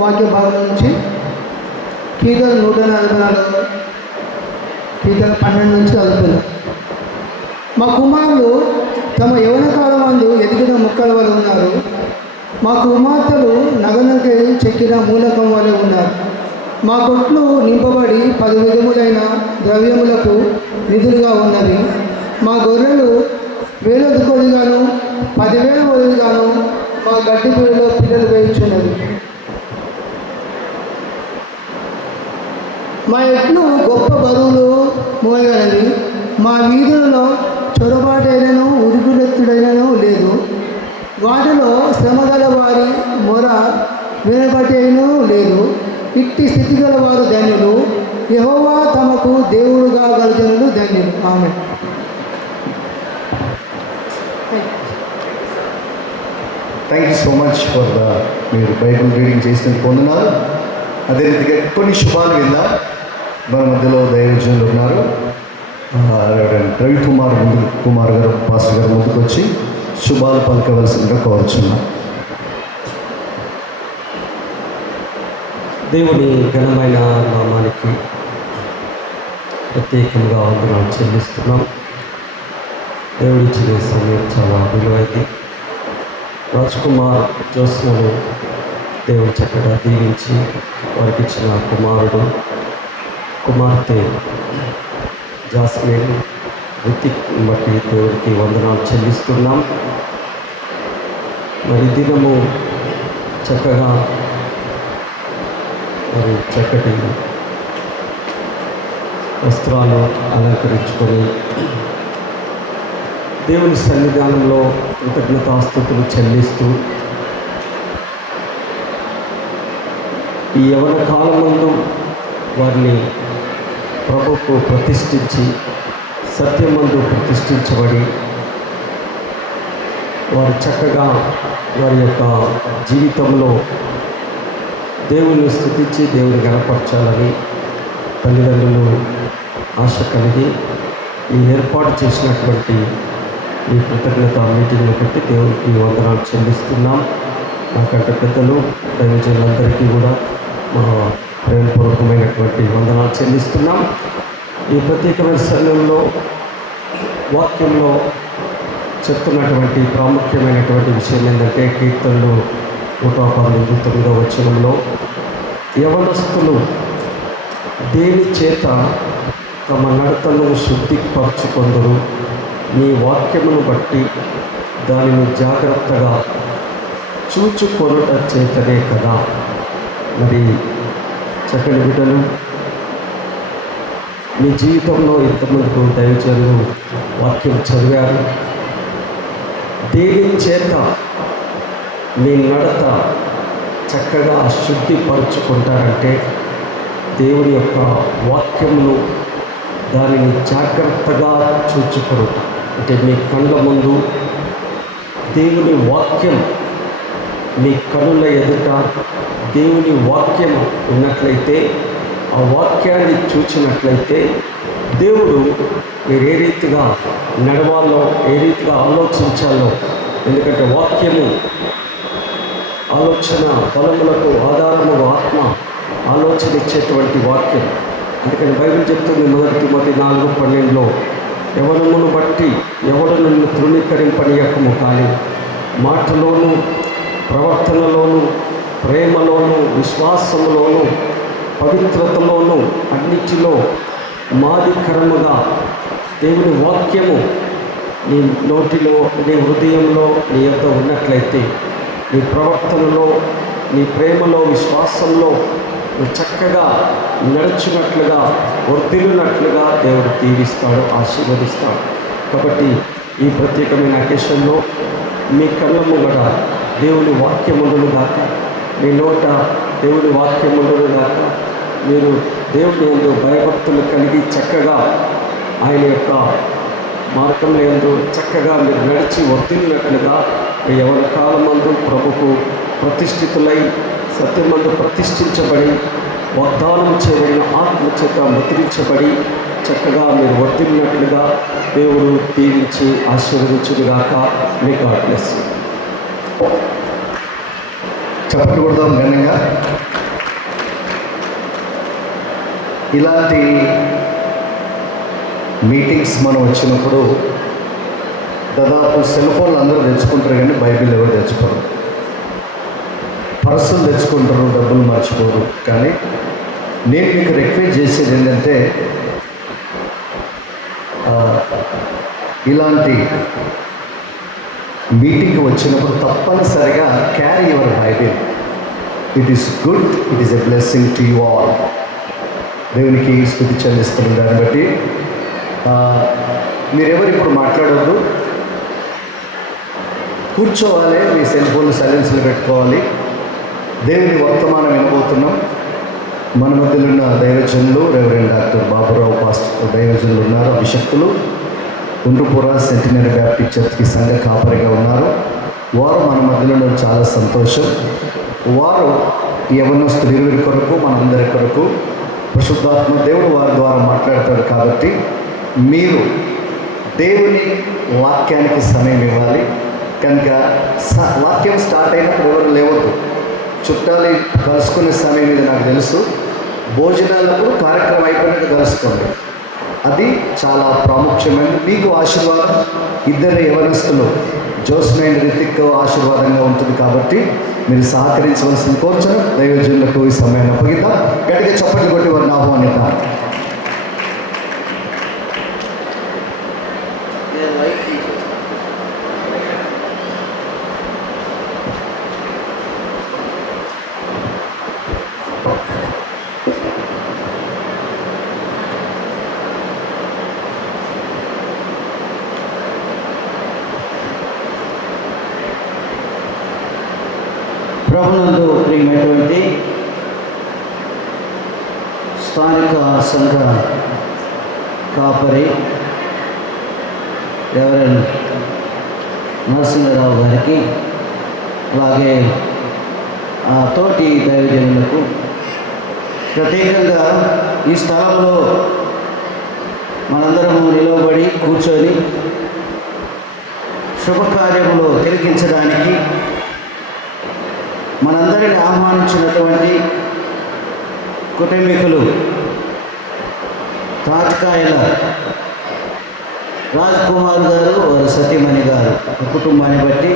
వాక్య భాగం నుంచి కీర్తన 144 కీర్తన 12 నుంచి చదువుతున్నాం. మా కుమారులు తమ యవన కాలమందు ఎదిగిన మొక్కల వలె ఉన్నారు. మా కుమార్తెలు నగనకై చెక్కిన మూలకం వలె ఉన్నారు. మా కొట్లు నింపబడి 10 విధములైన ద్రవ్యములకు నిధులుగా ఉన్నవి. మా గొర్రెలు 1000 కొద్దిగాను 10,000 కొద్దిగాను మా గడ్డి పీడలో పిల్లలు వేయించున్నవి. మా ఎట్లు గొప్ప బరువులు మోయగలవి. మా వీధులలో చొరబాటైనను ఉరుకులెత్తుడైనను లేదు. వాటిలో శ్రమగల వారి మొర వినబట్టేనూ లేదు. ఇట్టి స్థితి గల వారు ధన్యులు. యెహోవా తమకు దేవుడుగా గలజనులు ధన్యులు. ఆమేన్. Thank you so much for మీరు బైబిల్ రీడింగ్ చేసినందుకు వందనాలు. అదే రీతిగా కొన్ని శుభాలు విందాం. మన మధ్యలో దైవజనులు ఉన్నారు. రవి కుమార్ గారు పాస్టర్ గారు ముందుకు వచ్చి శుభాలు పలకవలసిందిగా కోరుచున్నాం. దేవుని ఘనమైన నామానికి ప్రత్యేకంగా వందనాలు చెల్లిస్తున్నాం. దేవుడిచ్చిన సమయం చాలా విలువైంది. రాజ్ కుమార్ జ్యోత్స్నను దేవుడు చక్కగా దీవించి వారికి ఇచ్చిన కుమార్తె జాస్మిన్ వృత్తిని బట్టి దేవుడికి వందనాలు చెల్లిస్తున్నాం. మరి దినము చక్కగా మరి చక్కటి వస్త్రాలు అలంకరించుకొని దేవుని సన్నిధానంలో కృతజ్ఞతాస్తుతులు చెల్లిస్తూ ఈ యవన కాలమందు వారిని ప్రభువుకు ప్రతిష్ఠించి సత్యమందు ప్రతిష్ఠించబడి వారు చక్కగా వారి యొక్క జీవితంలో దేవుని స్తుతించి దేవుని గణపరచాలని తల్లిదండ్రులు ఆశ కలిగి ఈ ఏర్పాటు చేసినటువంటి ఈ కృతజ్ఞత మీటింగ్ను బట్టి దేవునికి వందనాలు చెల్లిస్తున్నాం. నాకంటే పెద్దలు దైవజనులందరికీ కూడా మా ప్రేమపూర్వకమైనటువంటి వందనాలు చెల్లిస్తున్నాం. ఈ ప్రత్యేకమైన సమయంలో వాక్యంలో చెప్తున్నటువంటి ప్రాముఖ్యమైనటువంటి విషయం ఏంటంటే కీర్తనలు 119వ వచనంలో యవనస్తులు దేని చేత తమ నడతను శుద్ధిపరచుకొందరు, నీ వాక్యమును బట్టి దానిని జాగ్రత్తగా చూచుకొనుట చేతనే కదా. మరి చక్కని బిడ్డలు, మీ జీవితంలో ఇంతమందికి దైవజనులు వాక్యం చదివారు. దేని చేత మీ నడత చక్కగా శుద్ధిపరుచుకుంటారంటే దేవుని యొక్క వాక్యమును దానిని జాగ్రత్తగా చూచుకోరు. అంటే మీ కళ్ళ ముందు దేవుని వాక్యం, మీ కనుల ఎదుట దేవుని వాక్యం ఉన్నట్లయితే, ఆ వాక్యాన్ని చూచినట్లయితే దేవుడు మీరు ఏ రీతిగా నడవాలో, ఏ రీతిగా ఆలోచించాలో, ఎందుకంటే వాక్యము ఆలోచన బలములకు ఆధారము ఆత్మ ఆలోచన ఇచ్చేటువంటి వాక్యం. అందుకని బైబిల్ చెప్తుంది 1 తిమోతి 4:12 యవనమును బట్టి ఎవడు నిన్ను తృణీకరింపనీయకము, కానీ మాటలోను ప్రవర్తనలోను ప్రేమలోను విశ్వాసములోను పవిత్రతలోను అన్నిటిలో మాదికరముగా దేవుని వాక్యము నీ నోటిలో, నీ హృదయంలో, నీ యొక్క ఉన్నట్లయితే, నీ ప్రవర్తనలో, నీ ప్రేమలో, విశ్వాసంలో నువ్వు చక్కగా నడుచున్నట్లుగా, వర్ధిల్లునట్లుగా దేవుడు దీవిస్తాడు, ఆశీర్వదిస్తాడు. కాబట్టి ఈ ప్రత్యేకమైన అకేషన్లో మీ కళ్ళ ముంగట దేవుని వాక్యముండును గాక, మీ నోట దేవుని వాక్యముండును గాక, మీరు దేవుని యందు భయభక్తులు కలిగి చక్కగా ఆయన యొక్క మార్గంలో యందు చక్కగా మీరు నడిచి వర్ధిల్లినట్లుగా మీ యవన కాలమందు ప్రభుకు ప్రతిష్ఠితులై సత్యమందు ప్రతిష్ఠించబడి వాగ్దానం చేయబడిన ఆత్మ చేత ముద్రించబడి చక్కగా మీరు వర్ధిల్లినట్లుగా దేవుడు దీవించి ఆశీర్వదించుగాక. మీ గాడ్ బ్లెస్ యు. చప్పట్లు కొడదాం ఘనంగా. ఇలాంటి మీటింగ్స్ మనం వచ్చినప్పుడు దాదాపు సెల్ ఫోన్లు అందరూ తెచ్చుకుంటారు కానీ బైబిల్ ఎవరు తెచ్చుకోరు. పర్సులు తెచ్చుకుంటారు, డబ్బులు మర్చిపోరు. కానీ నేను మీకు రిక్వెస్ట్ చేసేది ఏంటంటే ఇలాంటి మీటింగ్కి వచ్చినప్పుడు తప్పనిసరిగా carry your Bible. It is good, it is a blessing to you all. దేవునికి స్తుతి చెల్లిస్తున్న దాన్ని బట్టి మీరెవరు ఇప్పుడు మాట్లాడొద్దు, కూర్చోవాలి. మీ సెల్ ఫోన్లు సైలెన్స్లో పెట్టుకోవాలి. దేవుని వర్తమానం వినబోతున్నాం. మన మధ్యలో ఉన్న దైవజనులు రెవరెండ్ డాక్టర్ బాబురావు పాస్టర్ దైవజనులు ఉన్నారు, అభిషక్తులు. గుండ్రుపుర సెంటినరీ బ్యాప్టిస్ట్ చర్చ్కి సంఘ కాపరిగా ఉన్నారు. వారు మన మధ్యలో ఉండడం చాలా సంతోషం. వారు యవనస్తులు ఇరువురి కొరకు, మనందరి కొరకు పరిశుద్ధాత్మ దేవుడు వారి ద్వారా మాట్లాడతాడు. కాబట్టి మీరు దేవుని వాక్యానికి సమయం ఇవ్వాలి. కనుక వాక్యం స్టార్ట్ అయినప్పుడు ఎవరు లేవద్దు. చుట్టాలు కలుసుకునే సమయం ఇది నాకు తెలుసు. భోజనాలకు కార్యక్రమం అయిపోయినాక కలుసుకోండి. అది చాలా ప్రాముఖ్యమైనది. మీకు ఆశీర్వాదం. ఇద్దరు యవనస్తులు జోస్మైన్ రితిక్ ఆశీర్వాదంగా ఉంటుంది. కాబట్టి మీరు సహకరించవలసింది కోరుచను. దైవజనులకు ఈ సమయాన్ని అప్పగిద్దాం. గట్టిగా చప్పట్లు కొట్టి వారిని ఆహ్వానిద్దాం. ప్రభునందు ప్రియమైనటువంటి స్థానిక సంఘ కాపరి రెవరెండ్ నరసింహరావు గారికి, అలాగే తోటి దైవజనులకు, ప్రత్యేకంగా ఈ స్థలంలో మనందరము నిలవబడి కూర్చొని శుభకార్యములో తిరిగించడానికి మనందరిని ఆహ్వానించినటువంటి కుటుంబీకులు తాటికాయల రాజ్ కుమార్ గారు, వారి సతీమణి గారు కుటుంబాన్ని బట్టి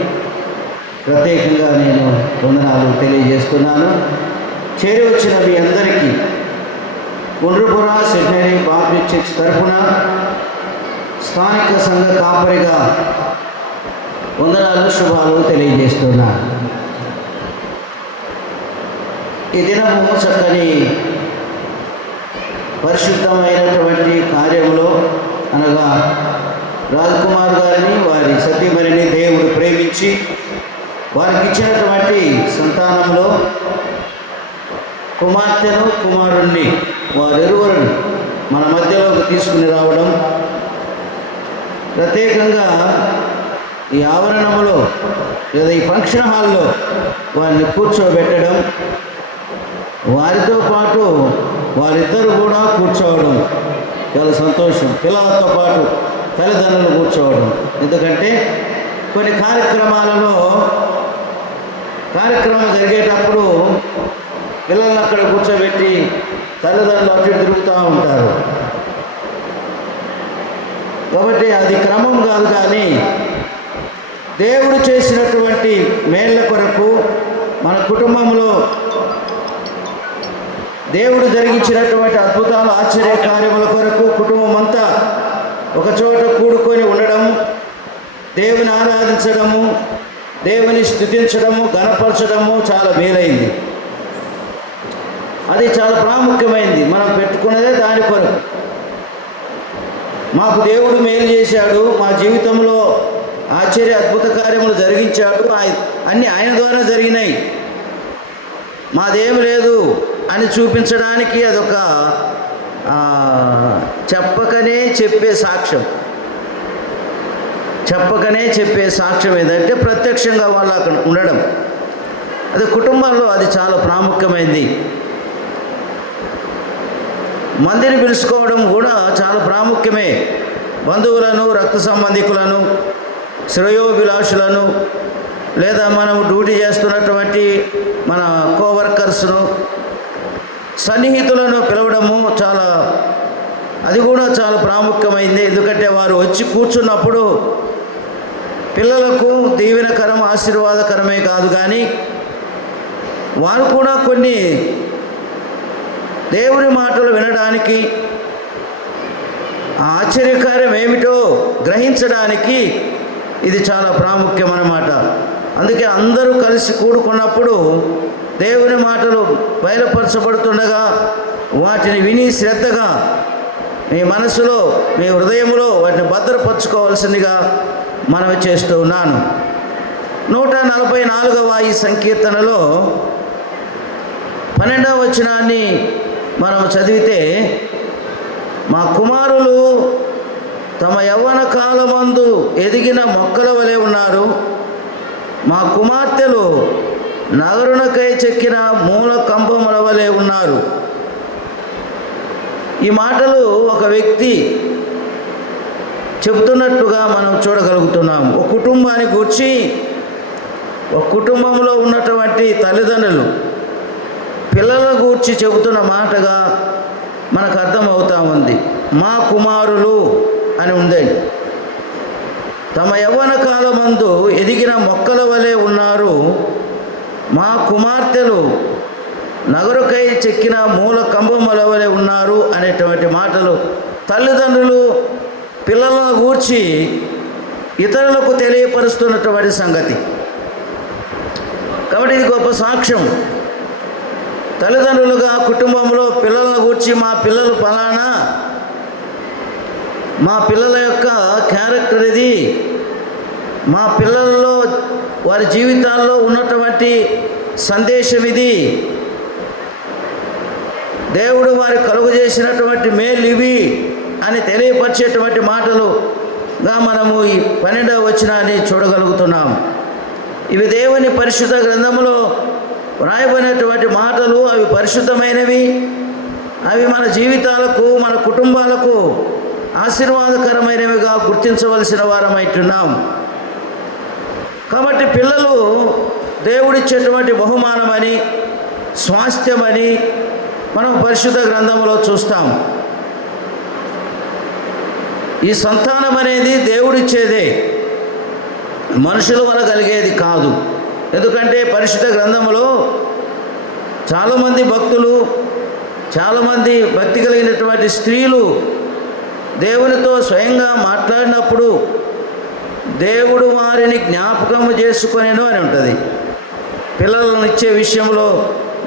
ప్రత్యేకంగా నేను వందనాలు తెలియజేస్తున్నాను. చేరి వచ్చిన మీ అందరికీ గుండ్రుపుర సెంటినరీ బాప్టిస్ట్ చర్చ్ తరఫున స్థానిక సంఘ కాపరిగా వందనాలు, శుభాలు తెలియజేస్తున్నాను. ఈ దినము చక్కని పరిశుద్ధమైనటువంటి కార్యంలో, అనగా రాజ్కుమార్ గారిని, వారి సతీమణిని దేవుడు ప్రేమించి వారికి ఇచ్చినటువంటి సంతానంలో కుమార్తెను, కుమారుణ్ణి, వారిరువురిని మన మధ్యలోకి తీసుకుని రావడం, ప్రత్యేకంగా ఈ ఆవరణంలో లేదా ఈ ఫంక్షన్ హాల్లో వారిని కూర్చోబెట్టడం, వారితో పాటు వారిద్దరు కూడా కూర్చోవడం చాలా సంతోషం. పిల్లలతో పాటు తల్లిదండ్రులు కూర్చోవడం. ఎందుకంటే కొన్ని కార్యక్రమం జరిగేటప్పుడు పిల్లల్ని అక్కడ కూర్చోబెట్టి తల్లిదండ్రులు అటు తిరుగుతూ ఉంటారు. కాబట్టి అది క్రమం కాదు. కానీ దేవుడు చేసినటువంటి మేళ్ళ కొరకు, మన కుటుంబంలో దేవుడు జరిగించినటువంటి అద్భుతాలు, ఆశ్చర్య కార్యముల కొరకు కుటుంబం అంతా ఒకచోట కూడుకొని ఉండడం, దేవుని ఆరాధించడము, దేవుని స్తుతించడము, ఘనపరచడము చాలా మేలైంది. అది చాలా ప్రాముఖ్యమైంది. మనం పెట్టుకున్నదే దాని కొరకు. మాకు దేవుడు మేలు చేశాడు, మా జీవితంలో ఆశ్చర్య అద్భుత కార్యములు జరిగించాడు, అన్నీ ఆయన ద్వారా జరిగినాయి, మాదేమి లేదు అని చూపించడానికి అదొక చెప్పకనే చెప్పే సాక్ష్యం ఏంటంటే ప్రత్యక్షంగా వాళ్ళు అక్కడ ఉండడం. అది కుటుంబంలో అది చాలా ప్రాముఖ్యమైనది. మందిని పిలుచుకోవడం కూడా చాలా ప్రాముఖ్యమే. బంధువులను, రక్త సంబంధికులను, శ్రేయోభిలాషులను లేదా మనం డ్యూటీ చేస్తున్నటువంటి మన కోవర్కర్స్ను, సన్నిహితులను పిలవడము అది కూడా చాలా ప్రాముఖ్యమైంది. ఎందుకంటే వారు వచ్చి కూర్చున్నప్పుడు పిల్లలకు దీవెనకరం, ఆశీర్వాదకరమే కాదు, కానీ వారు కూడా కొన్ని దేవుని మాటలు వినడానికి, ఆ ఆశ్చర్యకార్యం ఏమిటో గ్రహించడానికి ఇది చాలా ప్రాముఖ్యమన్నమాట. అందుకే అందరూ కలిసి కూడుకున్నప్పుడు దేవుని మాటలు బయలుపరచబడుతుండగా వాటిని విని శ్రద్ధగా మీ మనసులో, మీ హృదయంలో వాటిని భద్రపరచుకోవాల్సిందిగా మనవి చేస్తూ ఉన్నాను. 144వ ఈ సంకీర్తనలో 12వ వచనాన్ని మనం చదివితే, మా కుమారులు తమ యవ్వన కాలమందు ఎదిగిన మొక్కల వలె ఉన్నారు, మా కుమార్తెలు నగరునకై చెక్కిన మూల కంబముల వలె ఉన్నారు. ఈ మాటలు ఒక వ్యక్తి చెబుతున్నట్టుగా మనం చూడగలుగుతున్నాం. ఒక కుటుంబాన్ని గూర్చి, ఒక కుటుంబంలో ఉన్నటువంటి తల్లిదండ్రులు పిల్లల గూర్చి చెబుతున్న మాటగా మనకు అర్థమవుతా ఉంది. మా కుమారులు అని ఉందండి. తమ యవ్వన కాలమందు ఎదిగిన మొక్కల వలె ఉన్నారు, మా కుమార్తెలు నగరుకై చెక్కిన మూల కంబముల వలె ఉన్నారు అనేటువంటి మాటలు తల్లిదండ్రులు పిల్లలను గూర్చి ఇతరులకు తెలియపరుస్తున్నటువంటి సంగతి. కాబట్టి ఇది గొప్ప సాక్ష్యం. తల్లిదండ్రులుగా కుటుంబంలో పిల్లలను గూర్చి, మా పిల్లలు ఫలానా, మా పిల్లల యొక్క క్యారెక్టర్ ఇది, మా పిల్లల్లో వారి జీవితాల్లో ఉన్నటువంటి సందేశం ఇది, దేవుడు వారి కలుగు చేసినటువంటి మేలు ఇవి అని తెలియపరిచేటువంటి మాటలుగా మనము ఈ 12వ వచనాన్ని చూడగలుగుతున్నాం. ఇవి దేవుని పరిశుద్ధ గ్రంథంలో వ్రాయబడినటువంటి మాటలు. అవి పరిశుద్ధమైనవి, అవి మన జీవితాలకు, మన కుటుంబాలకు ఆశీర్వాదకరమైనవిగా గుర్తించవలసిన వారమైతున్నాం. కాబట్టి పిల్లలు దేవుడిచ్చేటువంటి బహుమానమని, స్వాస్థ్యమని మనం పరిశుద్ధ గ్రంథంలో చూస్తాం. ఈ సంతానం అనేది దేవుడిచ్చేదే, మనుషుల వల్ల కలిగేది కాదు. ఎందుకంటే పరిశుద్ధ గ్రంథంలో చాలామంది భక్తులు, చాలామంది భక్తి కలిగినటువంటి స్త్రీలు దేవునితో స్వయంగా మాట్లాడినప్పుడు దేవుడు వారిని జ్ఞాపకం చేసుకొనెను అని ఉంటుంది. పిల్లలను ఇచ్చే విషయంలో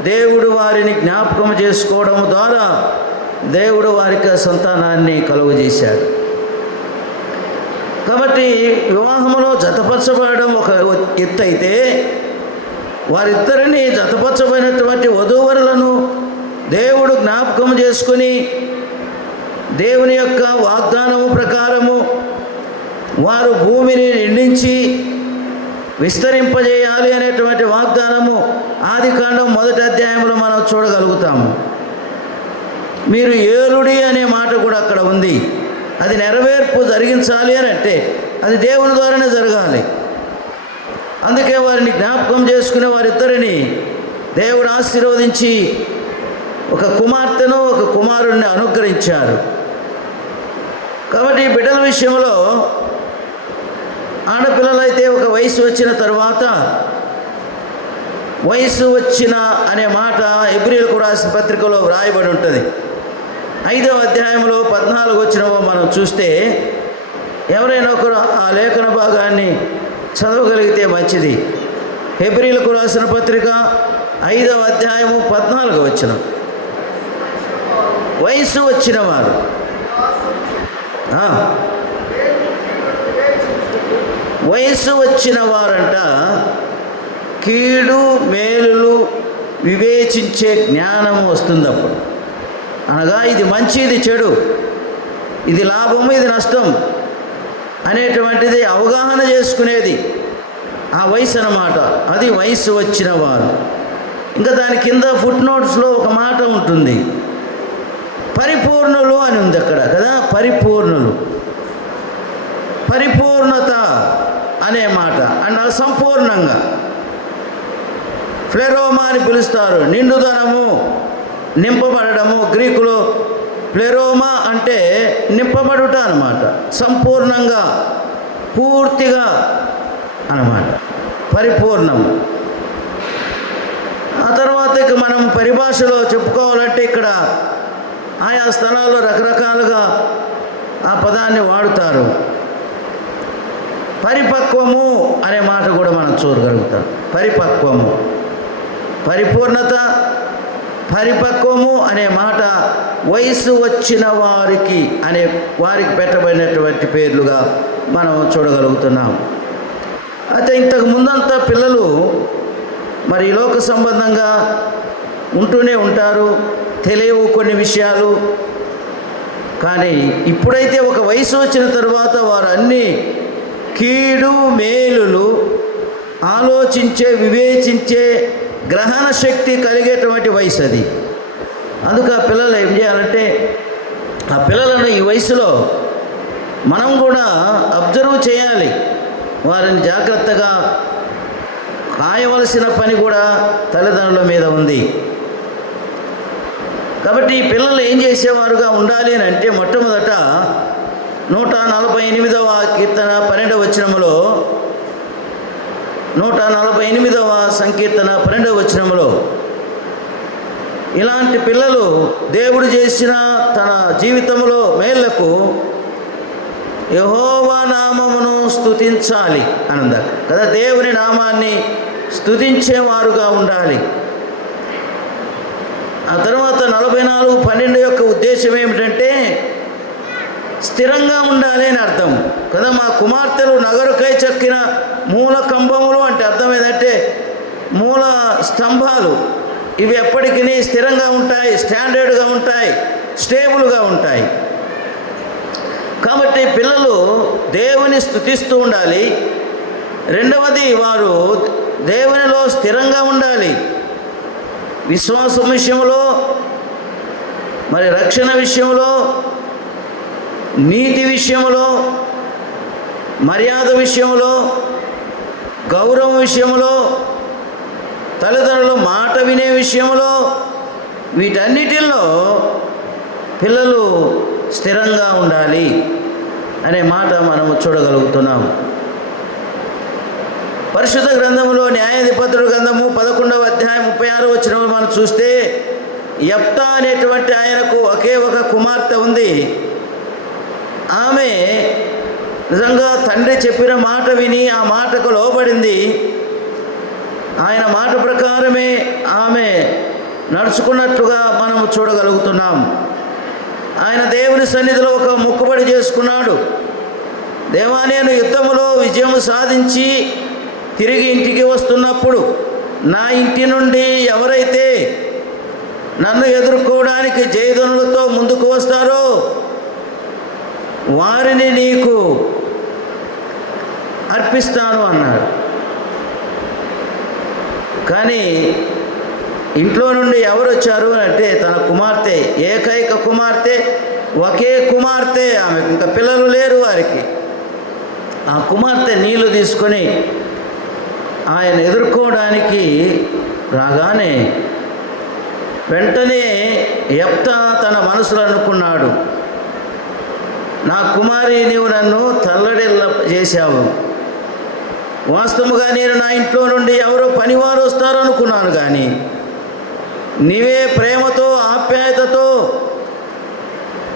దేవుడు వారిని జ్ఞాపకం చేసుకోవడం ద్వారా దేవుడు వారికి సంతానాన్ని కలుగజేశాడు. కాబట్టి వివాహంలో జతపరచబడడం ఒక ఎత్తు అయితే, వారిద్దరిని జతపరచబడినటువంటి వధూవరులను దేవుడు జ్ఞాపకం చేసుకుని దేవుని యొక్క వాగ్దానము ప్రకారము వారు భూమిని నిండించి విస్తరింపజేయాలి అనేటువంటి వాగ్దానము ఆదికాండం 1వ అధ్యాయంలో మనం చూడగలుగుతాము. మీరు ఏలుడి అనే మాట కూడా అక్కడ ఉంది. అది నెరవేర్పు జరిగించాలి అని అంటే అది దేవుని ద్వారానే జరగాలి. అందుకే వారిని జ్ఞాపకం చేసుకునే వారిద్దరిని దేవుడు ఆశీర్వదించి ఒక కుమార్తెను, ఒక కుమారుడిని అనుగ్రహించారు. కాబట్టి బిడ్డల విషయంలో ఆడపిల్లలైతే ఒక వయసు వచ్చిన తర్వాత, వయసు వచ్చిన అనే మాట హెబ్రీయులకు రాసిన పత్రికలో వ్రాయబడి ఉంటుంది. 5వ అధ్యాయంలో 14 వచనం మనం చూస్తే, ఎవరైనా ఒకరు ఆ లేఖన భాగాన్ని చదవగలిగితే మంచిది. హెబ్రీయులకు రాసిన పత్రిక 5వ అధ్యాయము 14వ వచనం. వయసు వచ్చిన వారు, వయసు వచ్చిన వారంట కీడు మేలులు వివేచించే జ్ఞానం వస్తుంది అప్పుడు. అనగా ఇది మంచి, ఇది చెడు, ఇది లాభము, ఇది నష్టం అనేటువంటిది అవగాహన చేసుకునేది ఆ వయసు అన్నమాట. అది వయసు వచ్చిన వారు. ఇంకా దాని కింద ఫుట్ నోట్స్లో ఒక మాట ఉంటుంది, పరిపూర్ణులు అని ఉంది అక్కడ కదా. పరిపూర్ణులు, పరిపూర్ణత అనే మాట అండ్ సంపూర్ణంగా. ఫ్లెరోమా అని పిలుస్తారు, నిండుదనము, నింపబడము. గ్రీకులో ఫ్లెరోమా అంటే నింపబడుట అన్నమాట, సంపూర్ణంగా, పూర్తిగా అన్నమాట, పరిపూర్ణము. ఆ తర్వాత ఇక మనం పరిభాషలో చెప్పుకోవాలంటే ఇక్కడ ఆయా స్థలాల్లో రకరకాలుగా ఆ పదాన్ని వాడుతారు. పరిపక్వము అనే మాట కూడా మనం చూడగలుగుతాం. పరిపక్వము, పరిపూర్ణత, పరిపక్వము అనే మాట వయసు వచ్చిన వారికి అనే వారికి పెట్టబడినటువంటి పేర్లుగా మనం చూడగలుగుతున్నాం. అయితే ఇంతకు ముందంతా పిల్లలు మరి లోక సంబంధంగా ఉంటూనే ఉంటారు, తెలియవు కొన్ని విషయాలు. కానీ ఇప్పుడైతే ఒక వయసు వచ్చిన తర్వాత వారు అన్నీ కీడు మేలులు ఆలోచించే, వివేచించే గ్రహణ శక్తి కలిగేటువంటి వయసు అది. అందుకు ఆ పిల్లలు ఏం చేయాలంటే, ఆ పిల్లలను ఈ వయసులో మనం కూడా అబ్జర్వ్ చేయాలి. వారిని జాగ్రత్తగా కాయవలసిన పని కూడా తల్లిదండ్రుల మీద ఉంది. కాబట్టి ఈ పిల్లలు ఏం చేసేవారుగా ఉండాలి అని అంటే, మొట్టమొదట 148వ కీర్తన 12వ వచనములో, 148వ సంకీర్తన 12వ వచనములో ఇలాంటి పిల్లలు దేవుడు చేసిన తన జీవితంలో మేళ్లకు యెహోవా నామమును స్తుతించాలి అనందాక కదా, దేవుని నామాన్ని స్తుతించేవారుగా ఉండాలి. ఆ తర్వాత 44:12 యొక్క ఉద్దేశం ఏమిటంటే స్థిరంగా ఉండాలి అని అర్థం కదా. మా కుమార్తెలు నగరుకై చెక్కిన మూల కంబములు అంటే అర్థం ఏంటంటే మూల స్తంభాలు. ఇవి ఎప్పటికీ స్థిరంగా ఉంటాయి, స్టాండర్డ్గా ఉంటాయి, స్టేబుల్గా ఉంటాయి. కాబట్టి పిల్లలు దేవుని స్తుతిస్తూ ఉండాలి. రెండవది, వారు దేవునిలో స్థిరంగా ఉండాలి. విశ్వాసం విషయంలో, మరి రక్షణ విషయంలో, నీతి విషయంలో, మర్యాద విషయంలో, గౌరవం విషయంలో, తల్లిదండ్రుల మాట వినే విషయంలో, వీటన్నిటిలో పిల్లలు స్థిరంగా ఉండాలి అనే మాట మనము చూడగలుగుతున్నాం. పరిశుద్ధ గ్రంథంలో న్యాయాధిపతుల గ్రంథము 11వ అధ్యాయం 36వ వచనంలో మనం చూస్తే, యెఫ్తా అనేటువంటి ఆయనకు ఒకే ఒక కుమార్తె ఉంది. ఆమె నిజంగా తండ్రి చెప్పిన మాట విని ఆ మాటకు లోబడింది. ఆయన మాట ప్రకారమే ఆమె నడుచుకున్నట్లుగా మనము చూడగలుగుతున్నాం. ఆయన దేవుని సన్నిధిలో ఒక మొక్కుబడి చేసుకున్నాడు. దేవా, నేను యుద్ధములో విజయం సాధించి తిరిగి ఇంటికి వస్తున్నప్పుడు నా ఇంటి నుండి ఎవరైతే నన్ను ఎదుర్కోవడానికి జయధ్వనులతో ముందుకు వస్తారో వారిని నీకు అర్పిస్తాను అన్నాడు. కానీ ఇంట్లో నుండి ఎవరు వచ్చారు అంటే తన కుమార్తె, ఏకైక కుమార్తె, ఒకే కుమార్తె. ఆమెకు ఇంకా పిల్లలు లేరు వారికి. ఆ కుమార్తె నీళ్లు తీసుకొని ఆయన ఎదుర్కోవడానికి రాగానే వెంటనే యెఫ్తా తన మనసులో అనుకున్నాడు, నా కుమారి, నీవు నన్ను తల్లడిల్ల చేశావు. వాస్తవముగా నేను నా ఇంట్లో నుండి ఎవరో పనివారు వస్తారు అనుకున్నాను, కానీ నీవే ప్రేమతో ఆప్యాయతతో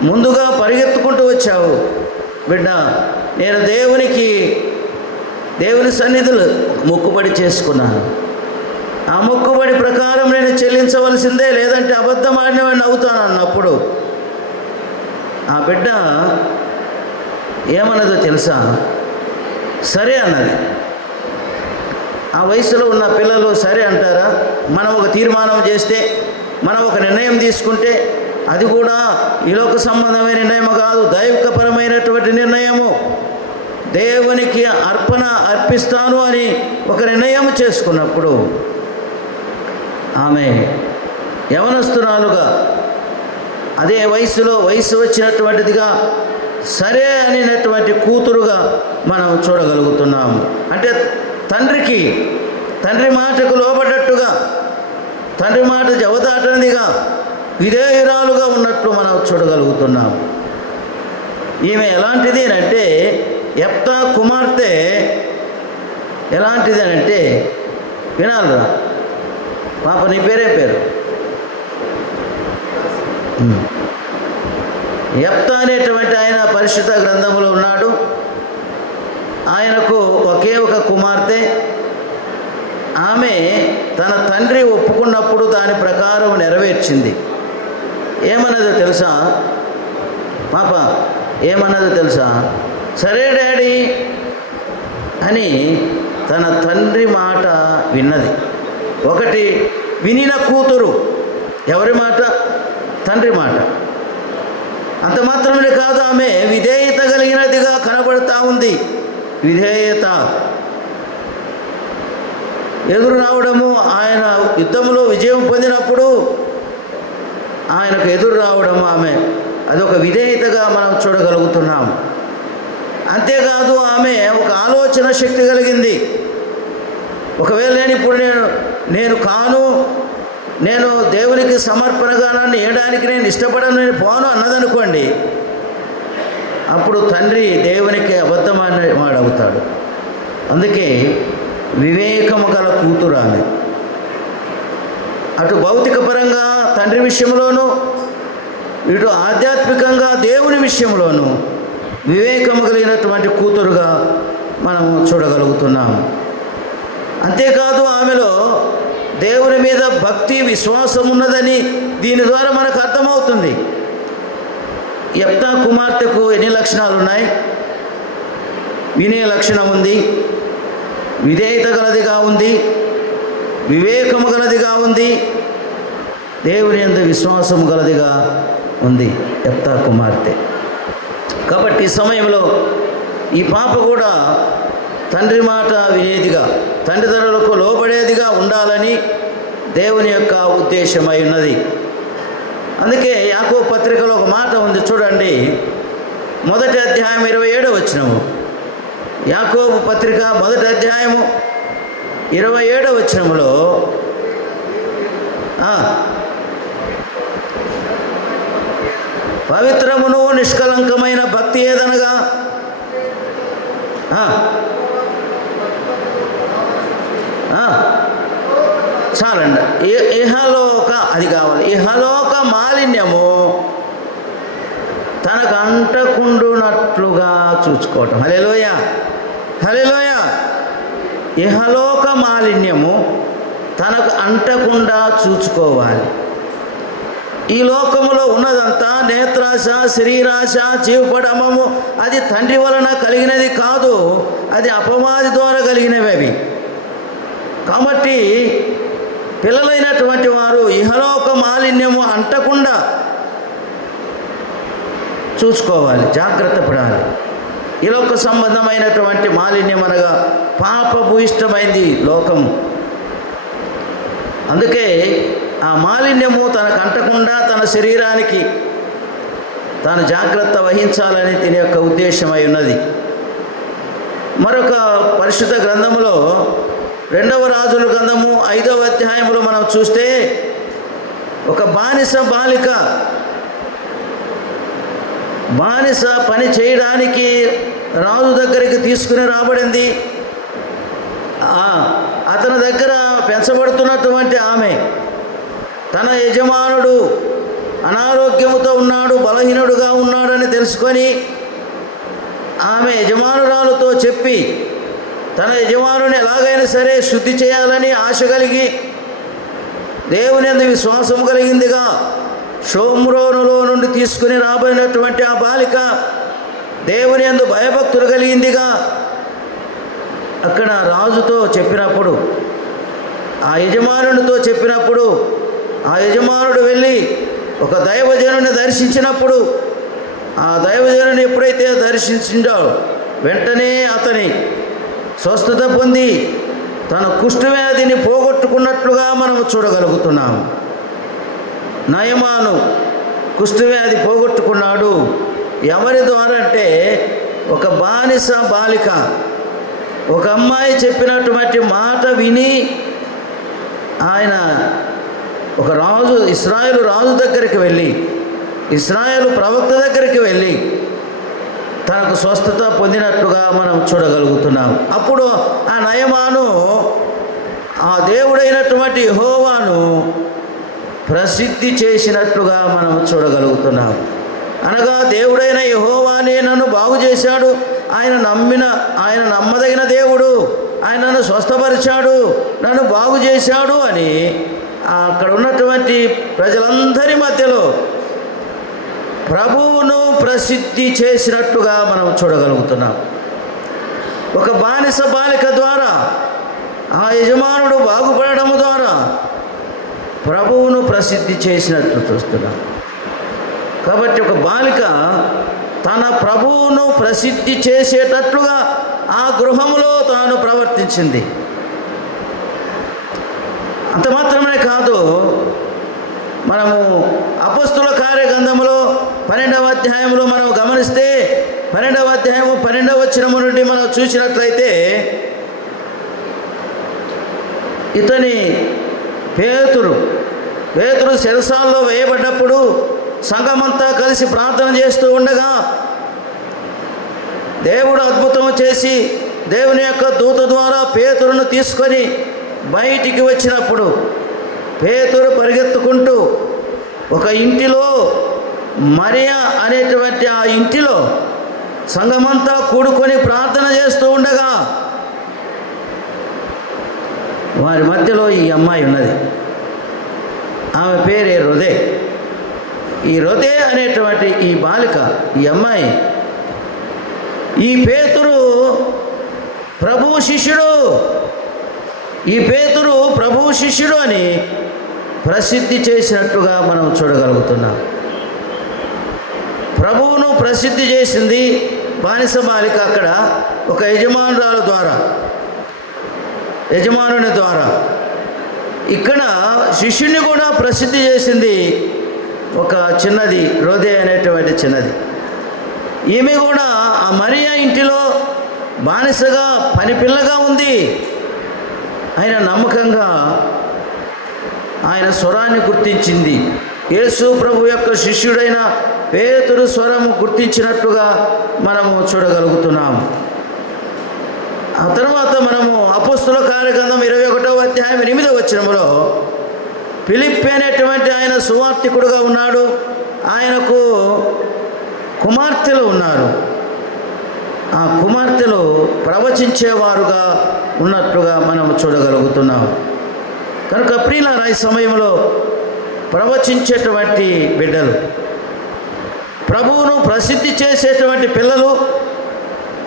ముందుగా పరిగెత్తుకుంటూ వచ్చావు. బిడ్డ, నేను దేవుని సన్నిధులు మొక్కుబడి చేసుకున్నాను. ఆ మొక్కుబడి ప్రకారం నేను చెల్లించవలసిందే, లేదంటే అబద్ధం ఆడినవాడిని అవుతాను అన్నప్పుడు ఆ బిడ్డ ఏమన్నదో తెలుసా? సరే అన్నది. ఆ వయసులో ఉన్న పిల్లలు సరే అంటారా? మనం ఒక తీర్మానం చేస్తే, మనం ఒక నిర్ణయం తీసుకుంటే అది కూడా ఈలోక సంబంధమైన నిర్ణయం కాదు, దైవికపరమైనటువంటి నిర్ణయము. దేవునికి అర్పిస్తాను అని ఒక నిర్ణయం చేసుకున్నప్పుడు ఆమె యవనస్తురాలుగా అదే వయసు వచ్చినటువంటిదిగా సరే అనేటువంటి కూతురుగా మనం చూడగలుగుతున్నాము. అంటే తండ్రి మాటకు లోబడ్డట్టుగా, తండ్రి మాట జవదాటనిదిగా, విధేయురాలుగా ఉన్నట్లు మనం చూడగలుగుతున్నాం. ఈమె ఎలాంటిది అంటే, యెఫ్తా కుమార్తె ఎలాంటిది అంటే, వినాలిరా పాప, నీ పేరే పేరు యెఫ్తా అనేటువంటి ఆయన పరిశుద్ధ గ్రంథంలో ఉన్నాడు. ఆయనకు ఒకే ఒక కుమార్తె. ఆమె తన తండ్రి ఒప్పుకున్నప్పుడు దాని ప్రకారం నెరవేర్చింది. ఏమన్నదో తెలుసా పాప? ఏమన్నదో తెలుసా? సరే డాడీ అని తన తండ్రి మాట విన్నది. ఒకటి వినిన కూతురు. ఎవరి మాట? తండ్రి మాట. అంత మాత్రమే కాదు, ఆమె విధేయత కలిగినదిగా కనబడుతూ ఉంది. విధేయత ఎదురు రావడము, ఆయన యుద్ధంలో విజయం పొందినప్పుడు ఆయనకు ఎదురు రావడము, ఆమె అదొక విధేయతగా మనం చూడగలుగుతున్నాం. అంతేకాదు, ఆమె ఒక ఆలోచన శక్తి కలిగింది. ఒకవేళ నేను దేవునికి సమర్పణగా నన్ను వేయడానికి నేను ఇష్టపడను, నేను పోను అన్నదనుకోండి, అప్పుడు తండ్రి దేవునికి అబద్ధమైన వాడవుతాడు. అందుకే వివేకము గల కూతురు ఆమె. అటు భౌతిక పరంగా తండ్రి విషయంలోనూ, ఇటు ఆధ్యాత్మికంగా దేవుని విషయంలోనూ వివేకము కలిగినటువంటి కూతురుగా మనము చూడగలుగుతున్నాము. అంతేకాదు, ఆమెలో దేవుని మీద భక్తి విశ్వాసం ఉన్నదని దీని ద్వారా మనకు అర్థమవుతుంది. యెఫ్తా కుమార్తెకు ఎన్ని లక్షణాలు ఉన్నాయి? వినే లక్షణం ఉంది, విధేయత గలదిగా ఉంది, వివేకము గలదిగా ఉంది, దేవుని యందు విశ్వాసము గలదిగా ఉంది యెఫ్తా కుమార్తె. కాబట్టి ఈ సమయంలో ఈ పాప కూడా తండ్రి మాట వినేదిగా, తండ్రిదండ్రులకు లోబడేదిగా ఉండాలని దేవుని యొక్క ఉద్దేశమై ఉన్నది. అందుకే యాకోబు పత్రికలో ఒక మాట ఉంది, చూడండి. 1వ అధ్యాయం 27వ వచనము. యాకోబు పత్రిక 1వ అధ్యాయము 27వ వచనములో పవిత్రమును నిష్కలంకమైన భక్తి ఏదనగా చాలండి. ఇహలోక, అది కావాలి. ఇహలోక మాలిన్యము తనకు అంటకుండునట్లుగా చూసుకోవటం. హల్లెలూయా, హల్లెలూయా. ఇహలోక మాలిన్యము తనకు అంటకుండా చూసుకోవాలి. ఈ లోకములో ఉన్నదంతా నేత్రాశ, శరీరాశ, జీవపడమము, అది తండ్రి వలన కలిగినది కాదు, అది అపవాది ద్వారా కలిగినవి అవి. కాబట్టి పిల్లలైనటువంటి వారు ఇహలోక మాలిన్యము అంటకుండా చూసుకోవాలి, జాగ్రత్త పడాలి. ఇలోక సంబంధమైనటువంటి మాలిన్యం అనగా పాపభూయిష్టమైంది లోకము. అందుకే ఆ మాలిన్యము తనకు అంటకుండా తన శరీరానికి తాను జాగ్రత్త వహించాలని దీని యొక్క ఉద్దేశమై ఉన్నది. మరొక పరిశుద్ధ గ్రంథములో 2వ రాజుల గ్రంథము 5వ అధ్యాయంలో మనం చూస్తే, ఒక బానిస పని చేయడానికి రాజు దగ్గరికి తీసుకుని రాబడింది. అతని దగ్గర పెంచబడుతున్నటువంటి ఆమె, తన యజమానుడు అనారోగ్యముతో ఉన్నాడు, బలహీనుడుగా ఉన్నాడని తెలుసుకొని ఆమె యజమానురాలతో చెప్పి తన యజమానుని ఎలాగైనా సరే శుద్ధి చేయాలని ఆశ కలిగి దేవుని యందు విశ్వాసం కలిగిందిగా షోమ్రోనులో నుండి తీసుకుని రాబడినటువంటి ఆ బాలిక దేవుని యందు భయభక్తులు కలిగిందిగా అక్కడ రాజుతో చెప్పినప్పుడు, ఆ యజమానునితో చెప్పినప్పుడు, ఆ యజమానుడు వెళ్ళి ఒక దైవజనుని దర్శించినప్పుడు, ఆ దైవజనుని ఎప్పుడైతే దర్శించిండో వెంటనే అతని స్వస్థత పొంది తన కుష్ఠవ్యాధిని పోగొట్టుకున్నట్లుగా మనం చూడగలుగుతున్నాము. నయమాను కుష్ఠవ్యాధి పోగొట్టుకున్నాడు. ఎవరి ద్వారా అంటే ఒక బానిస బాలిక, ఒక అమ్మాయి చెప్పినటువంటి మాట విని ఆయన ఒక రాజు, ఇశ్రాయేలు రాజు దగ్గరికి వెళ్ళి, ఇశ్రాయేలు ప్రవక్త దగ్గరికి వెళ్ళి తనకు స్వస్థత పొందినట్లుగా మనం చూడగలుగుతున్నాం. అప్పుడు ఆ నయమాను ఆ దేవుడైనటువంటి యెహోవాను ప్రసిద్ధి చేసినట్లుగా మనం చూడగలుగుతున్నాం. అనగా దేవుడైన యెహోవానే నన్ను బాగు చేశాడు, ఆయన నమ్మదగిన దేవుడు, ఆయన నన్ను స్వస్థపరిచాడు, నన్ను బాగు చేశాడు అని అక్కడ ఉన్నటువంటి ప్రజలందరి మధ్యలో ప్రభువును ప్రసిద్ధి చేసినట్టుగా మనం చూడగలుగుతున్నాం. ఒక బానిస బాలిక ద్వారా ఆ యజమానుడు బాగుపడడం ద్వారా ప్రభువును ప్రసిద్ధి చేసినట్టు చూస్తున్నాం. కాబట్టి ఒక బాలిక తన ప్రభువును ప్రసిద్ధి చేసేటట్లుగా ఆ గృహంలో తాను ప్రవర్తించింది. అంత మాత్రమే కాదు, మనము అపొస్తలుల కార్యగ్రంథములో 12వ అధ్యాయంలో మనం గమనిస్తే 12వ అధ్యాయము 12వ వచనము నుండి మనం చూసినట్లయితే ఇతని పేతురు చెరసాల్లో వేయబడ్డప్పుడు సంఘమంతా కలిసి ప్రార్థన చేస్తూ ఉండగా దేవుడు అద్భుతం చేసి దేవుని యొక్క దూత ద్వారా పేతురును తీసుకొని బయటికి వచ్చినప్పుడు పేతురు పరిగెత్తుకుంటూ ఒక ఇంటిలో, మరియా అనేటువంటి ఆ ఇంటిలో సంఘమంతా కూడుకొని ప్రార్థన చేస్తూ ఉండగా వారి మధ్యలో ఈ అమ్మాయి ఉన్నది. ఆమె పేరే రొదే. ఈ రొదే అనేటువంటి ఈ బాలిక, ఈ అమ్మాయి, ఈ పేతురు ప్రభువు శిష్యుడు, ఈ పేతురు ప్రభువు శిష్యుడు అని ప్రసిద్ధి చేసినట్టుగా మనం చూడగలుగుతున్నాం. ప్రభువును ప్రసిద్ధి చేసింది బానిస బాలిక అక్కడ ఒక యజమానుని ద్వారా. ఇక్కడ శిష్యుని కూడా ప్రసిద్ధి చేసింది ఒక చిన్నది, రోదే అనేటువంటి చిన్నది. ఈమె కూడా ఆ మరియా ఇంటిలో బానిసగా పనిపిల్లగా ఉంది. ఆయన నమ్మకంగా ఆయన స్వరాన్ని గుర్తించింది. యేసు ప్రభు యొక్క శిష్యుడైన పేతురు స్వరము గుర్తించినట్టుగా మనము చూడగలుగుతున్నాము. ఆ తర్వాత మనము అపొస్తలుల కార్యగ్రంథం 21వ అధ్యాయం 8వ వచనములో ఫిలిప్పీ అనేటువంటి ఆయన సువార్తికుడుగా ఉన్నాడు. ఆయనకు కుమార్తెలు ఉన్నారు. ఆ కుమార్తెలు ప్రవచించేవారుగా ఉన్నట్టుగా మనం చూడగలుగుతున్నాం. కనుక ప్రియులారా, ఈ సమయంలో ప్రవచించేటువంటి బిడ్డలు, ప్రభువును ప్రసిద్ధి చేసేటువంటి పిల్లలు,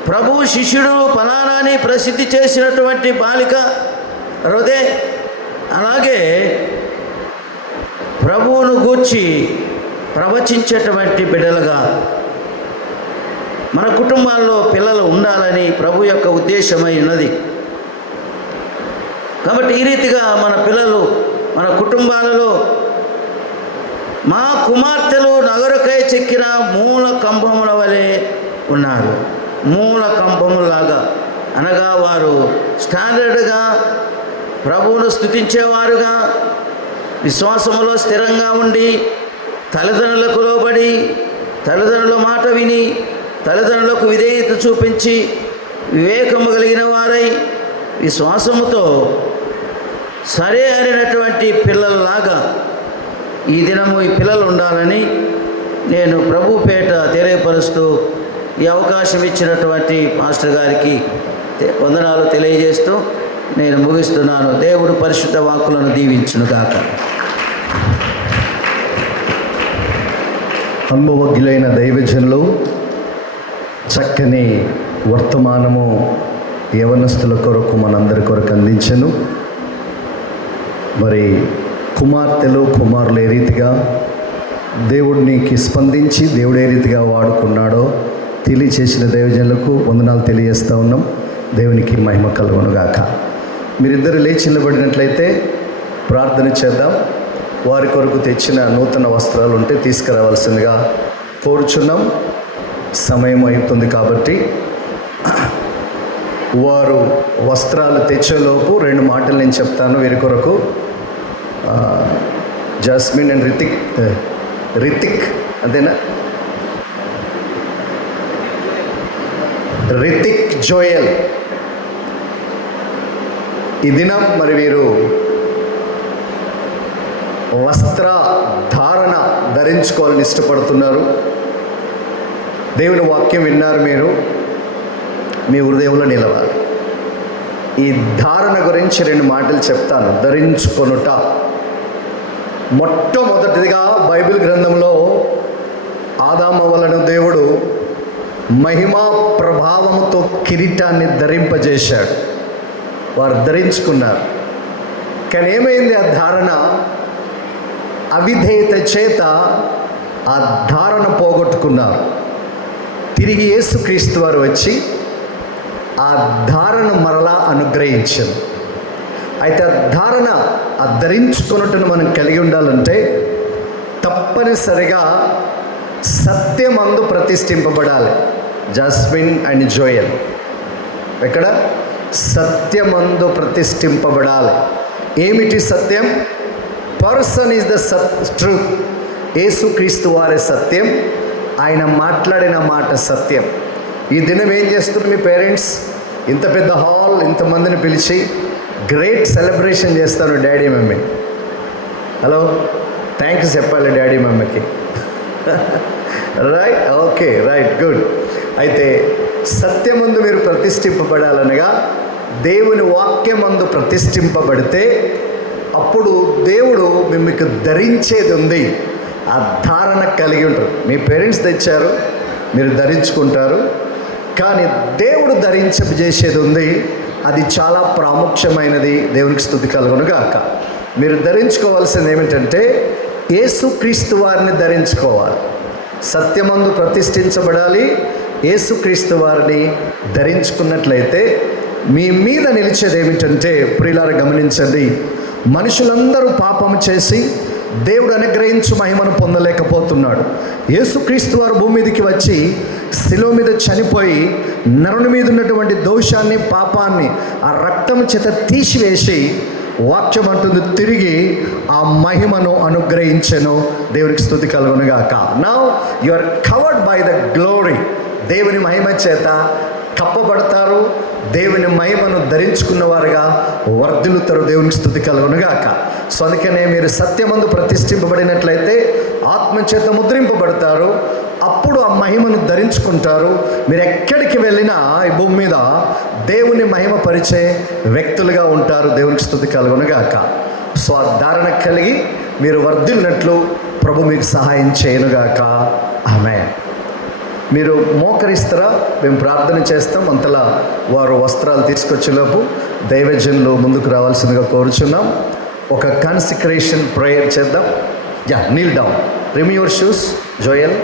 ప్రభువు శిష్యుడు ఫలానాని ప్రసిద్ధి చేసినటువంటి బాలిక రొదే, అలాగే ప్రభువును గూర్చి ప్రవచించేటువంటి బిడ్డలుగా మన కుటుంబాల్లో పిల్లలు ఉండాలని ప్రభు యొక్క ఉద్దేశమై ఉన్నది. కాబట్టి ఈ రీతిగా మన పిల్లలు మన కుటుంబాలలో, మా కుమార్తెలు నగరుకై చెక్కిన మూల కంబముల వలె ఉన్నారు. మూల కంబములాగా అనగా వారు స్టాండర్డ్గా ప్రభువును స్తుతించేవారుగా, విశ్వాసములో స్థిరంగా ఉండి, తల్లిదండ్రులకు లోబడి, తల్లిదండ్రుల మాట విని, తల్లిదండ్రులకు విధేయత చూపించి, వివేకము కలిగిన వారై విశ్వాసముతో సరే అయినటువంటి పిల్లల్లాగా ఈ దినము ఈ పిల్లలు ఉండాలని నేను ప్రభు పేట తెలియపరుస్తూ ఈ అవకాశం ఇచ్చినటువంటి మాస్టర్ గారికి వందనాలు తెలియజేస్తూ నేను ముగిస్తున్నాను. దేవుడు పరిశుద్ధ వాక్కులను దీవించునుగాక. అనుభవజ్ఞులైన దైవజనులు చక్కని వర్తమానము యవనస్తుల కొరకు మనందరి కొరకు అందించను. మరి కుమార్తెలు కుమారులు ఏ రీతిగా దేవుడికి స్పందించి దేవుడు ఏ రీతిగా వాడుకున్నాడో తెలియచేసిన దైవజనులకు వందనాలు తెలియజేస్తూ ఉన్నాం. దేవునికి మహిమ కలుగునుగాక. మీరిద్దరు లేచి నిలబడినట్లయితే ప్రార్థన చేద్దాం. వారి కొరకు తెచ్చిన నూతన వస్త్రాలు ఉంటే తీసుకురావాల్సిందిగా కోరుచున్నాం. సమయం అవుతుంది కాబట్టి వారు వస్త్రాలు తెచ్చేలోపు 2 మాటలు నేను చెప్తాను వీరి కొరకు. జాస్మిన్ అండ్ రితిక్ అంతేనా? రితిక్ జోయల్ ఈ దినం మరి వీరు వస్త్ర ధారణ ధరించుకోవాలని ఇష్టపడుతున్నారు. దేవుని వాక్యం విన్నారు మీరు, మీ హృదయంలో నిలవాలి. ఈ ధారణ గురించి 2 మాటలు చెప్తాను. ధరించుకొనుట. మొట్టమొదటిదిగా బైబిల్ గ్రంథంలో ఆదామవ్వలను దేవుడు మహిమా ప్రభావంతో కిరీటాన్ని ధరింపజేశాడు. వారు ధరించుకున్నారు. కానీ ఏమైంది? ఆ ధారణ అవిధేయత చేత ఆ ధారణ పోగొట్టుకున్నారు. తిరిగి యేసుక్రీస్తు వారు వచ్చి ఆ ధారణ మరలా అనుగ్రహించారు. అయితే ఆ ధారణ, ఆ ధరించుకున్నట్టును మనం కలిగి ఉండాలంటే తప్పనిసరిగా సత్యమందు ప్రతిష్ఠింపబడాలి. జాస్మిన్ అండ్ జోయల్ ఎక్కడ? సత్యమందు ప్రతిష్ఠింపబడాలి. ఏమిటి సత్యం? Person is the truth. యేసుక్రీస్తు వారి సత్యం, ఆయన మాట్లాడిన మాట సత్యం. ఈ దినం ఏం చేస్తున్నారు మీ పేరెంట్స్? ఇంత పెద్ద హాల్, ఇంతమందిని పిలిచి గ్రేట్ సెలబ్రేషన్ చేస్తాను డాడీ మమ్మీ. హలో, థ్యాంక్స్ చెప్పాలి డాడీ మమ్మీకి. Right, okay, right, good. అయితే సత్యమందు మీరు ప్రతిష్ఠింపబడాలనగా దేవుని వాక్యమందు ప్రతిష్ఠింపబడితే అప్పుడు దేవుడు మీకు ధరించేది ఉంది. ఆ ధారణ కలిగి ఉంటారు. మీ పేరెంట్స్ తెచ్చారు, మీరు ధరించుకుంటారు. కానీ దేవుడు ధరించేది ఉంది. అది చాలా ప్రాముఖ్యమైనది. దేవునికి స్తుతి కలుగును గాక. మీరు ధరించుకోవాల్సింది ఏమిటంటే యేసుక్రీస్తు వారిని ధరించుకోవాలి. సత్యమందు ప్రతిష్ఠించబడాలి. యేసుక్రీస్తు వారిని ధరించుకున్నట్లయితే మీ మీద నిలిచేది ఏమిటంటే, ప్రియులారా గమనించండి, మనుషులందరూ పాపం చేసి దేవుడు అనుగ్రహించు మహిమను పొందలేకపోతున్నాడు. యేసుక్రీస్తు వారు భూమి మీదకి వచ్చి శిలువ మీద చనిపోయి నరుని మీద ఉన్నటువంటి దోషాన్ని, పాపాన్ని ఆ రక్తం చేత తీసివేసి వాక్యం అంటుంది తిరిగి ఆ మహిమను అనుగ్రహించెను. దేవునికి స్తుతి కలుగును గాక. Now you are covered by the glory. దేవుని మహిమ చేత కప్పబడతారు. దేవుని మహిమను ధరించుకున్నవారుగా వర్ధిల్లుతారు. దేవునికి స్తుతి కలుగును గాక. సో అందుకనే మీరు సత్యమందు ప్రతిష్ఠింపబడినట్లయితే ఆత్మచేత ముద్రింపబడతారు. అప్పుడు ఆ మహిమను ధరించుకుంటారు. మీరు ఎక్కడికి వెళ్ళినా ఈ భూమి మీద దేవుని మహిమ పరిచే వ్యక్తులుగా ఉంటారు. దేవునికి స్తుతి కలుగును గాక. సో ఆ ధారణ కలిగి మీరు వర్ధిల్లినట్లు ప్రభు మీకు సహాయం చేయనుగాక. ఆమేన్. మీరు మోకరిస్తారా? మేము ప్రార్థన చేస్తాం. అంతలా వారు వస్త్రాలు తీసుకొచ్చేలోపు దైవజనులు ముందుకు రావాల్సిందిగా కోరుచున్నాం. ఒక కాన్సిక్రేషన్ ప్రేయర్ చేద్దాం. Neel down, remove your shoes. Joel.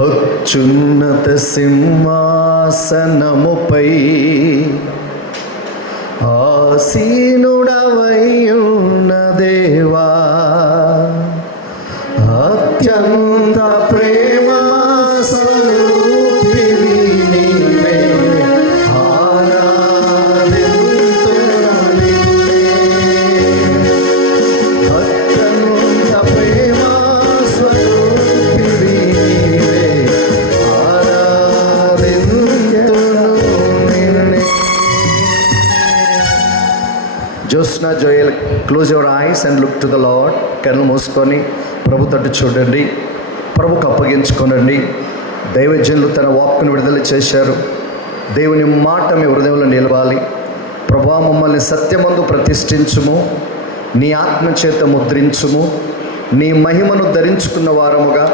అత్యున్నత సింహాసనముపై ఆసీనుడవై ఉన్న దేవా, అత్యంత ప్రేమ స్వరూపిణి నీవే, ఆరాధింతును నిన్నే. అత్యంత ప్రేమ స్వరూపిణి నీవే, ఆరాధింతును నిన్నే. Josna, Joel, close your eyes and look to the lord. కళ్ళు మూసుకొని ప్రభు తట్టు చూడండి. ప్రభుకు అప్పగించుకోనండి. దైవజనులు తన వాక్కును విడుదల చేశారు. దేవుని మాట మీ హృదయంలో నిలవాలి. ప్రభువా, మమ్మల్ని సత్యమందు ప్రతిష్ఠించుము, నీ ఆత్మచేత ముద్రించుము, నీ మహిమను ధరించుకున్న వారముగా,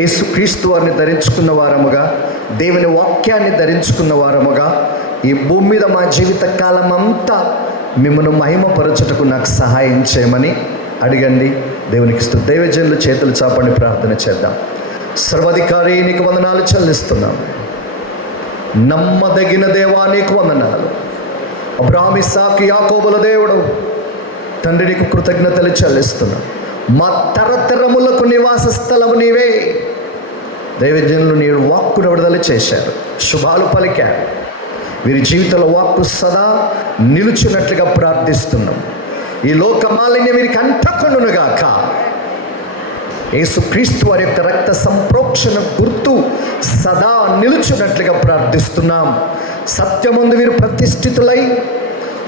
యేసుక్రీస్తు వారిని ధరించుకున్న వారముగా, దేవుని వాక్యాన్ని ధరించుకున్న వారముగా ఈ భూమి మీద మా జీవిత కాలం అంతా మిమ్మల్ని మహిమపరచుటకు నాకు సహాయం చేయమని అడిగండి. దేవునికి స్తుతి. దైవజనులు చేతులు చాపండి, ప్రార్థన చేద్దాం. సర్వాధికారి నీకు వందనాలు చెల్లిస్తున్నాం. నమ్మదగిన దేవా నీకు వందనాలు. అబ్రాహాము, ఇస్సాకు, యాకోబుల దేవుడు తండ్రి నీకు కృతజ్ఞతలు చెల్లిస్తున్నాం. మా తరతరములకు నివాస స్థలము నీవే. దైవజనులు నీ వాక్కును విడుదల చేశారు, శుభాలు పలికారు. వీరి జీవితంలో వాక్కు సదా నిలుచున్నట్లుగా ప్రార్థిస్తున్నాం. ఈ లోక మాలిన్యం వీరికి అంటకుండునుగాక. యేసుక్రీస్తు వారి యొక్క రక్త సంప్రోక్షణ గుర్తు సదా నిలుచున్నట్లుగా ప్రార్థిస్తున్నాం. సత్యమందు వీరు ప్రతిష్ఠితులై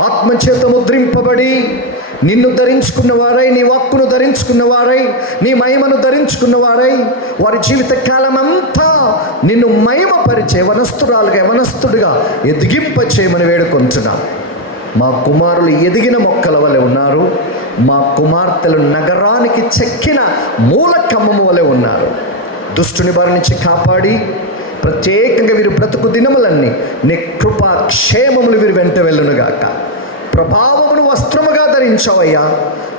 ఆత్మచేత ముద్రింపబడి నిన్ను ధరించుకున్న వారై, నీ వాక్కును ధరించుకున్న వారై, నీ మహిమను ధరించుకున్న వారై వారి జీవిత కాలం అంతా నిన్ను మహిమపరిచే యవనస్తుడుగా ఎదిగింప చేయమని వేడుకొంటున్నాం. మా కుమారులు ఎదిగిన మొక్కల వలె ఉన్నారు. మా కుమార్తెలు నగరానికి చెక్కిన మూల కమ్మము వలె ఉన్నారు. దుష్టుని బారి నుంచి కాపాడి ప్రత్యేకంగా వీరు బ్రతుకు దినములన్నీ నీ కృపా క్షేమములు వీరు వెంట వెళ్ళునుగాక. ప్రభావమును వస్త్రముగా ధరించవయ్యా.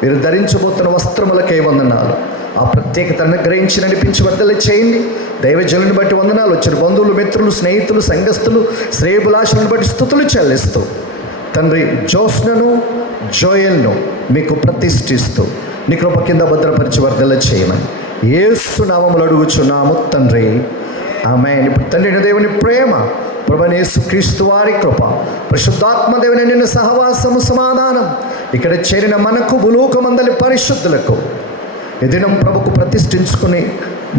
వీరు ధరించబోతున్న వస్త్రములకే వందనాలు. ఆ ప్రత్యేకతను గ్రహించి నడిపించి వర్ధలు చేయండి. దైవజనుని బట్టి వందనాలు. వచ్చిన బంధువులు, మిత్రులు, స్నేహితులు, సంఘస్థులు, శ్రేయభిలాషులను బట్టి స్తుతులు చెల్లిస్తూ తండ్రి జోస్నను, జోయల్ను మీకు ప్రతిష్ఠిస్తూ నీ కృప కింద భద్రపరిచి వర్ధలు చేయమని యేసు నామములో అడుగుచున్నాము తండ్రి, ఆమేన్. ఇప్పుడు తండ్రి దేవుని ప్రేమ, ప్రభువైన యేసుక్రీస్తు వారి కృప, పరిశుద్ధాత్మ దేవుని నిన్ను సహవాసము, సమాధానం ఇక్కడ చేరిన మనకు, భూలోకమందలి పరిశుద్ధులకు ఈ దినం ప్రభుకు ప్రతిష్ఠించుకుని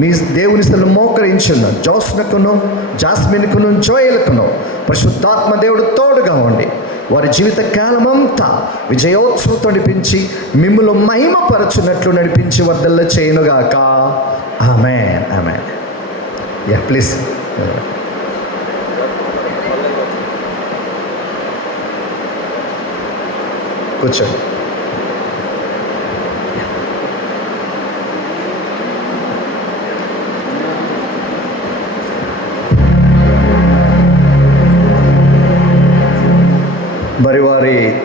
మీ దేవుని స్థలం మోకరించిన జోస్నకును, జాస్మిన్కును, జోయల్కును పరిశుద్ధాత్మ దేవుడు తోడుగా ఉండి వారి జీవిత కాలమంతా విజయోత్సవంతో నడిపించి మిమ్ములు మహిమపరచున్నట్లు నడిపించి వర్ధల్లో చేయనుగాక. ఆమేన్, ఆమేన్. యా ప్లీజ్ కూర్చోండి. మరి వారి